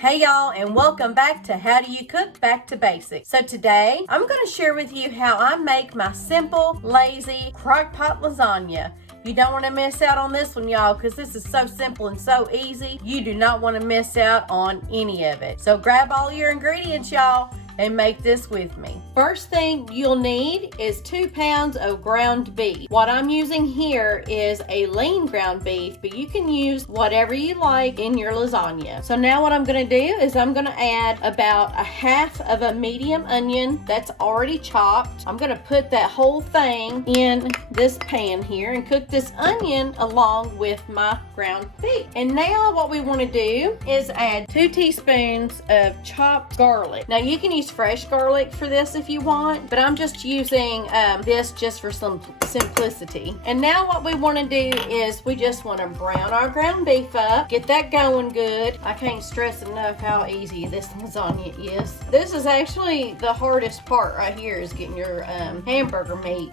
Hey y'all, and welcome back to How Do You Cook Back to Basics. So today I'm going to share with you how I make my simple, lazy crockpot lasagna. You don't want to miss out on this one, y'all, because this is so simple and so easy. You do not want to miss out on any of it. So grab all your ingredients, y'all, and make this with me. First thing you'll need is 2 pounds of ground beef. What I'm using here is a lean ground beef, but you can use whatever you like in your lasagna. So now what I'm gonna do is I'm gonna add about a half of a medium onion that's already chopped. I'm gonna put that whole thing in this pan here and cook this onion along with my ground beef. And now what we wanna do is add 2 teaspoons of chopped garlic. Now you can use fresh garlic for this if you want, but I'm just using this just for some simplicity. And now what we want to do is we just want to brown our ground beef up, get that going good. I can't stress enough how easy this lasagna is. This is actually the hardest part right here, is getting your hamburger meat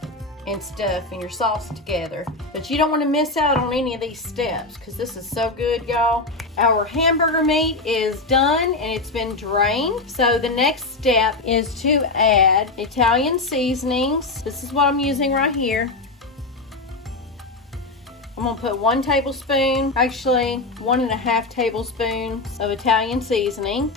and stuff and your sauce together. But you don't want to miss out on any of these steps because this is so good, y'all. Our hamburger meat is done and it's been drained. So the next step is to add Italian seasonings. This is what I'm using right here. I'm gonna put 1 tablespoon, actually 1.5 tablespoons of Italian seasoning,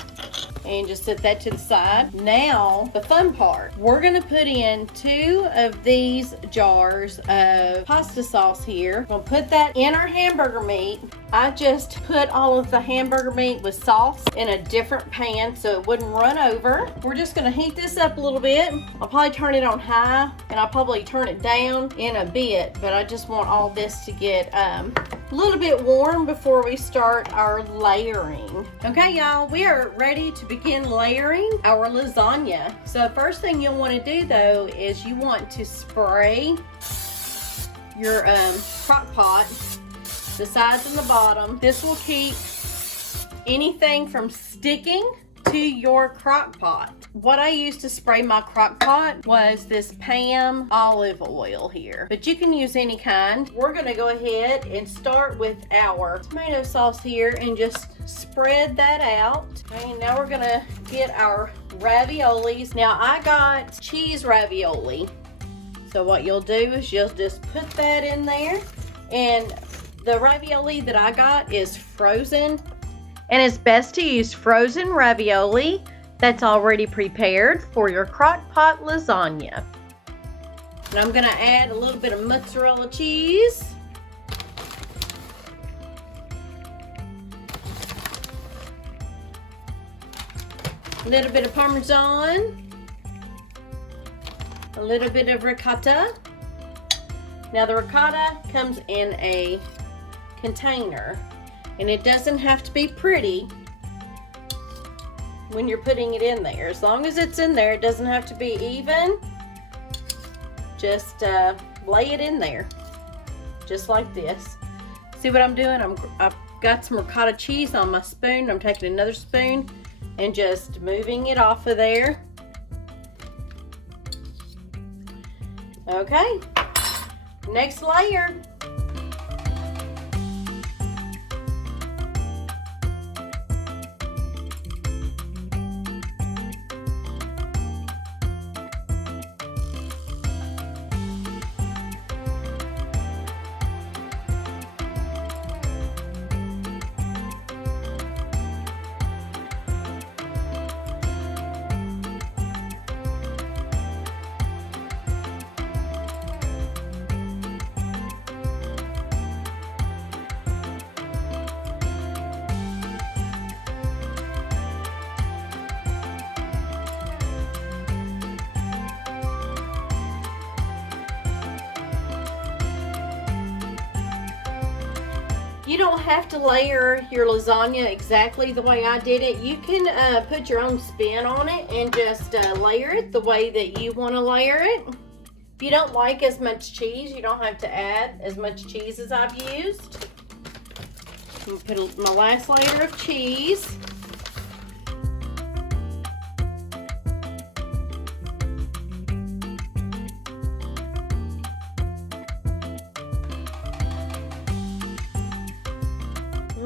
and just set that to the side. Now, the fun part, we're gonna put in 2 of these jars of pasta sauce here. We'll put that in our hamburger meat. I just put all of the hamburger meat with sauce in a different pan so it wouldn't run over. We're just gonna heat this up a little bit. I'll probably turn it on high and I'll probably turn it down in a bit, but I just want all this to get a little bit warm before we start our layering. Okay, y'all, we are ready to begin layering our lasagna. So first thing you'll want to do though is you want to spray your crock pot, the sides and the bottom. This will keep anything from sticking to your crock pot. What I used to spray my crock pot was this Pam olive oil here, but you can use any kind. We're gonna go ahead and start with our tomato sauce here and just spread that out. Okay, and now we're gonna get our raviolis. Now I got cheese ravioli. So what you'll do is you'll just put that in there, and the ravioli that I got is frozen. And it's best to use frozen ravioli that's already prepared for your crock pot lasagna. And I'm gonna add a little bit of mozzarella cheese. A little bit of Parmesan. A little bit of ricotta. Now the ricotta comes in a container, and it doesn't have to be pretty when you're putting it in there. As long as it's in there, it doesn't have to be even. Just lay it in there, just like this. See what I'm doing? I've got some ricotta cheese on my spoon. I'm taking another spoon and just moving it off of there. Okay, next layer. You don't have to layer your lasagna exactly the way I did it. You can put your own spin on it and just layer it the way that you want to layer it. If you don't like as much cheese, you don't have to add as much cheese as I've used. I'm gonna put my last layer of cheese.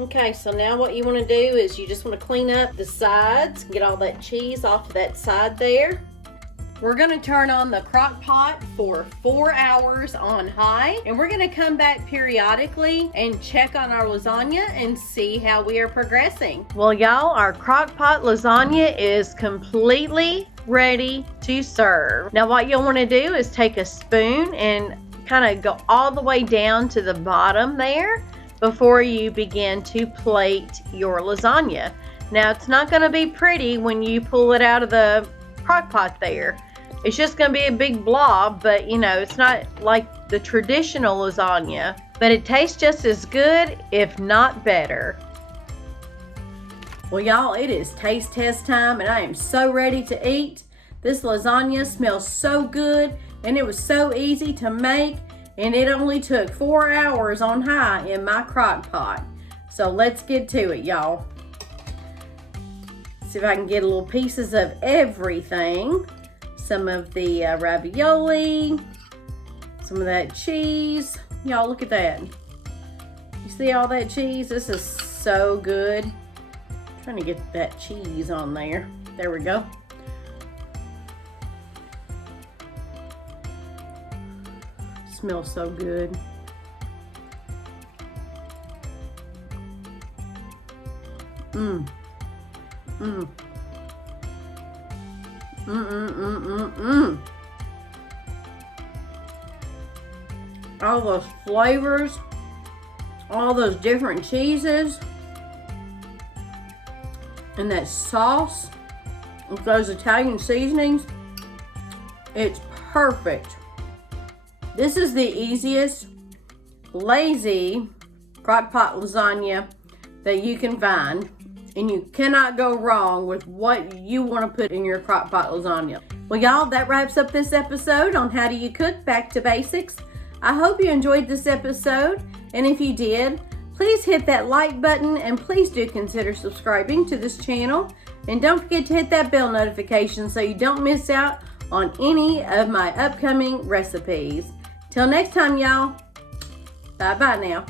Okay, so now what you want to do is you just want to clean up the sides, get all that cheese off of that side there. We're going to turn on the crock pot for 4 hours on high, and we're going to come back periodically and check on our lasagna and see how we are progressing. Well, y'all, our crock pot lasagna is completely ready to serve. Now what you'll want to do is take a spoon and kind of go all the way down to the bottom there before you begin to plate your lasagna. Now it's not going to be pretty when you pull it out of the crock pot there. It's just going to be a big blob, but you know, it's not like the traditional lasagna, but it tastes just as good, if not better. Well, y'all, it is taste test time, and I am so ready to eat. This lasagna smells so good, and it was so easy to make, and it only took 4 hours on high in my crock pot. So let's get to it, y'all. See if I can get little pieces of everything. Some of the ravioli, some of that cheese. Y'all, look at that. You see all that cheese? This is so good. I'm trying to get that cheese on there. There we go. Smells so good. Mmm. Mmm. All those flavors, all those different cheeses, and that sauce with those Italian seasonings, it's perfect. This is the easiest, lazy crock-pot lasagna that you can find. And you cannot go wrong with what you want to put in your crock pot lasagna. Well, y'all, that wraps up this episode on How Do You Cook Back to Basics. I hope you enjoyed this episode, and if you did, please hit that like button, and please do consider subscribing to this channel. And don't forget to hit that bell notification so you don't miss out on any of my upcoming recipes. Till next time, y'all. Bye-bye now.